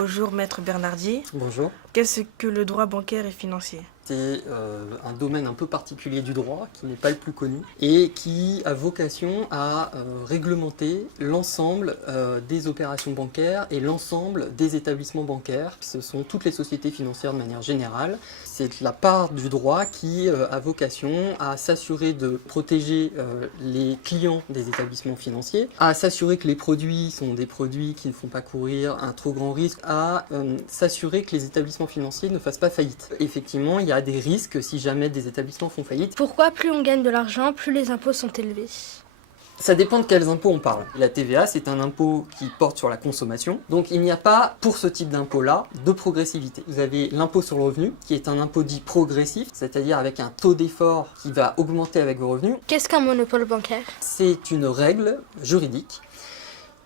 Bonjour Maître Bernardi. Bonjour. Qu'est-ce que le droit bancaire et financier? C'est un domaine un peu particulier du droit qui n'est pas le plus connu et qui a vocation à réglementer l'ensemble des opérations bancaires et l'ensemble des établissements bancaires. Ce sont toutes les sociétés financières de manière générale. C'est la part du droit qui a vocation à s'assurer de protéger les clients des établissements financiers, à s'assurer que les produits sont des produits qui ne font pas courir un trop grand risque, à s'assurer que les établissements financiers ne fassent pas faillite. Effectivement, il y a des risques si jamais des établissements font faillite. Pourquoi plus on gagne de l'argent, plus les impôts sont élevés? Ça dépend de quels impôts on parle. La TVA, c'est un impôt qui porte sur la consommation. Donc il n'y a pas, pour ce type d'impôt-là, de progressivité. Vous avez l'impôt sur le revenu, qui est un impôt dit progressif, c'est-à-dire avec un taux d'effort qui va augmenter avec vos revenus. Qu'est-ce qu'un monopole bancaire? C'est une règle juridique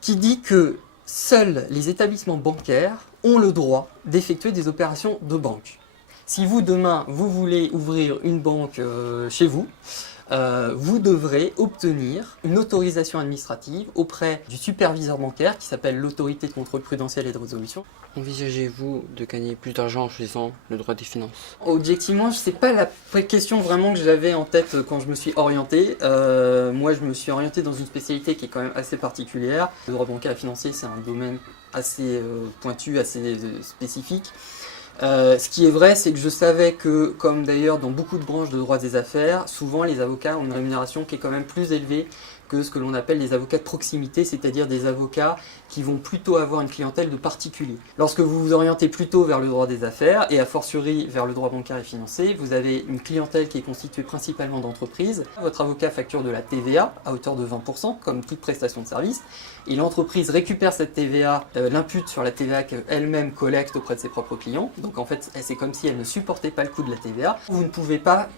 qui dit que seuls les établissements bancaires ont le droit d'effectuer des opérations de banque. Si vous, demain, vous voulez ouvrir une banque chez vous, vous devrez obtenir une autorisation administrative auprès du superviseur bancaire qui s'appelle l'autorité de contrôle prudentiel et de résolution. Envisagez-vous de gagner plus d'argent en faisant le droit des finances? Objectivement, ce n'est pas la question vraiment que j'avais en tête quand je me suis orienté. Moi, je me suis orienté dans une spécialité qui est quand même assez particulière. Le droit bancaire et financier, c'est un domaine assez pointu, assez spécifique. Ce qui est vrai, c'est que je savais que, comme d'ailleurs dans beaucoup de branches de droit des affaires, souvent les avocats ont une rémunération qui est quand même plus élevée que ce que l'on appelle les avocats de proximité, c'est-à-dire des avocats qui vont plutôt avoir une clientèle de particuliers. Lorsque vous vous orientez plutôt vers le droit des affaires, et a fortiori vers le droit bancaire et financier, vous avez une clientèle qui est constituée principalement d'entreprises. Votre avocat facture de la TVA à hauteur de 20%, comme toute prestation de service, et l'entreprise récupère cette TVA, l'impute sur la TVA qu'elle-même collecte auprès de ses propres clients. Donc en fait, c'est comme si elle ne supportait pas le coût de la TVA. Vous ne pouvez pas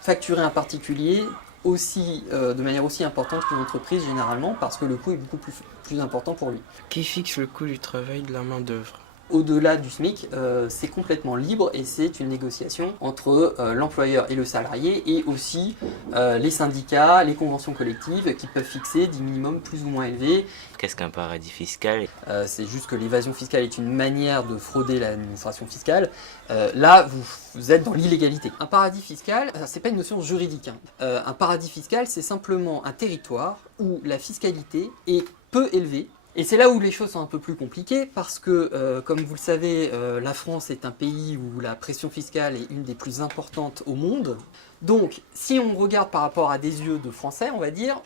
facturer un particulier de manière aussi importante qu'une entreprise généralement, parce que le coût est beaucoup plus important pour lui. Qui fixe le coût du travail de la main-d'œuvre? Au-delà du SMIC, c'est complètement libre et c'est une négociation entre l'employeur et le salarié et aussi les syndicats, les conventions collectives qui peuvent fixer des minimums plus ou moins élevés. Qu'est-ce qu'un paradis fiscal? C'est juste que l'évasion fiscale est une manière de frauder l'administration fiscale. Là, vous êtes dans l'illégalité. Un paradis fiscal, c'est pas une notion juridique. Un paradis fiscal, c'est simplement un territoire où la fiscalité est peu élevée. Et c'est là où les choses sont un peu plus compliquées parce que, comme vous le savez, la France est un pays où la pression fiscale est une des plus importantes au monde. Donc, si on regarde par rapport à des yeux de Français, on va dire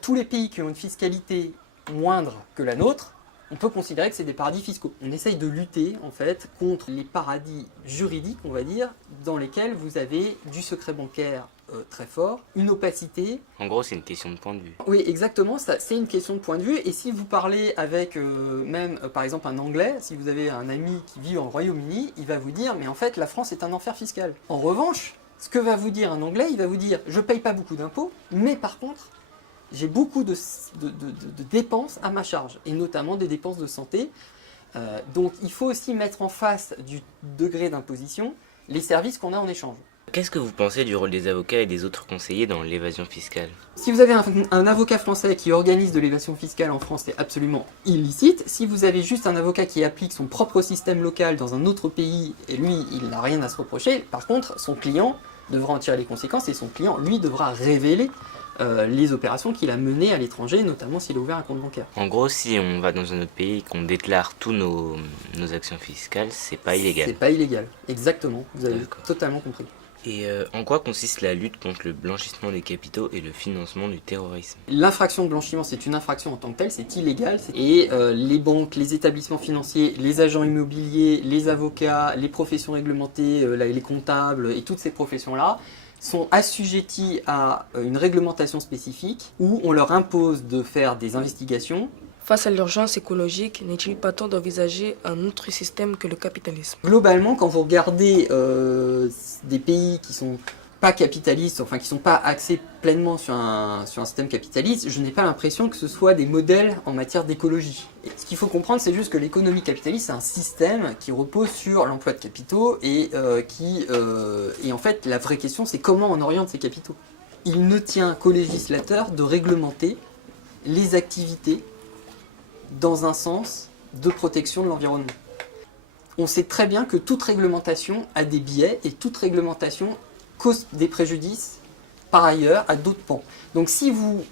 tous les pays qui ont une fiscalité moindre que la nôtre, on peut considérer que c'est des paradis fiscaux. On essaye de lutter en fait contre les paradis juridiques, on va dire, dans lesquels vous avez du secret bancaire très fort, une opacité. En gros, c'est une question de point de vue. Oui, exactement, c'est une question de point de vue. Et si vous parlez avec par exemple un Anglais, si vous avez un ami qui vit au Royaume-Uni, il va vous dire « mais en fait la France est un enfer fiscal ». En revanche, ce que va vous dire un Anglais, il va vous dire « je paye pas beaucoup d'impôts, mais par contre, j'ai beaucoup de dépenses à ma charge, et notamment des dépenses de santé. Donc il faut aussi mettre en face du degré d'imposition les services qu'on a en échange. Qu'est-ce que vous pensez du rôle des avocats et des autres conseillers dans l'évasion fiscale? Si vous avez un avocat français qui organise de l'évasion fiscale en France, c'est absolument illicite. Si vous avez juste un avocat qui applique son propre système local dans un autre pays, et lui, il n'a rien à se reprocher, par contre, son client devra en tirer les conséquences et son client, lui, devra révéler les opérations qu'il a menées à l'étranger, notamment s'il a ouvert un compte bancaire. En gros, si on va dans un autre pays et qu'on déclare tous nos actions fiscales, c'est pas illégal. C'est pas illégal, exactement, vous avez totalement compris. Et en quoi consiste la lutte contre le blanchissement des capitaux et le financement du terrorisme? L'infraction de blanchiment, c'est une infraction en tant que telle, c'est illégal. Et les banques, les établissements financiers, les agents immobiliers, les avocats, les professions réglementées, les comptables et toutes ces professions-là sont assujettis à une réglementation spécifique où on leur impose de faire des investigations. Face à l'urgence écologique, n'est-il pas temps d'envisager un autre système que le capitalisme? Globalement, quand vous regardez des pays qui sont pas capitalistes, enfin qui sont pas axés pleinement sur un système capitaliste, je n'ai pas l'impression que ce soit des modèles en matière d'écologie. Et ce qu'il faut comprendre, c'est juste que l'économie capitaliste, c'est un système qui repose sur l'emploi de capitaux et en fait, la vraie question, c'est comment on oriente ces capitaux. Il ne tient qu'au législateur de réglementer les activités dans un sens de protection de l'environnement. on sait très bien que toute réglementation a des biais et toute réglementation cause des préjudices par ailleurs à d'autres pans. Donc si vous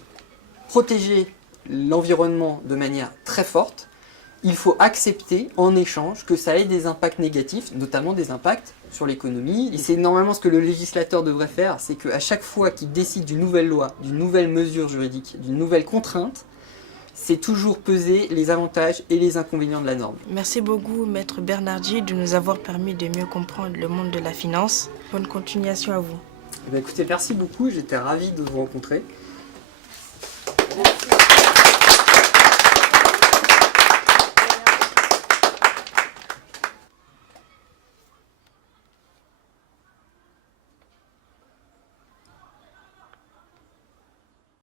protégez l'environnement de manière très forte, il faut accepter en échange que ça ait des impacts négatifs, notamment des impacts sur l'économie. Et c'est normalement ce que le législateur devrait faire, c'est qu'à chaque fois qu'il décide d'une nouvelle loi, d'une nouvelle mesure juridique, d'une nouvelle contrainte, c'est toujours peser les avantages et les inconvénients de la norme. Merci beaucoup, Maître Bernardi, de nous avoir permis de mieux comprendre le monde de la finance. Bonne continuation à vous. Eh bien, écoutez, merci beaucoup, j'étais ravi de vous rencontrer.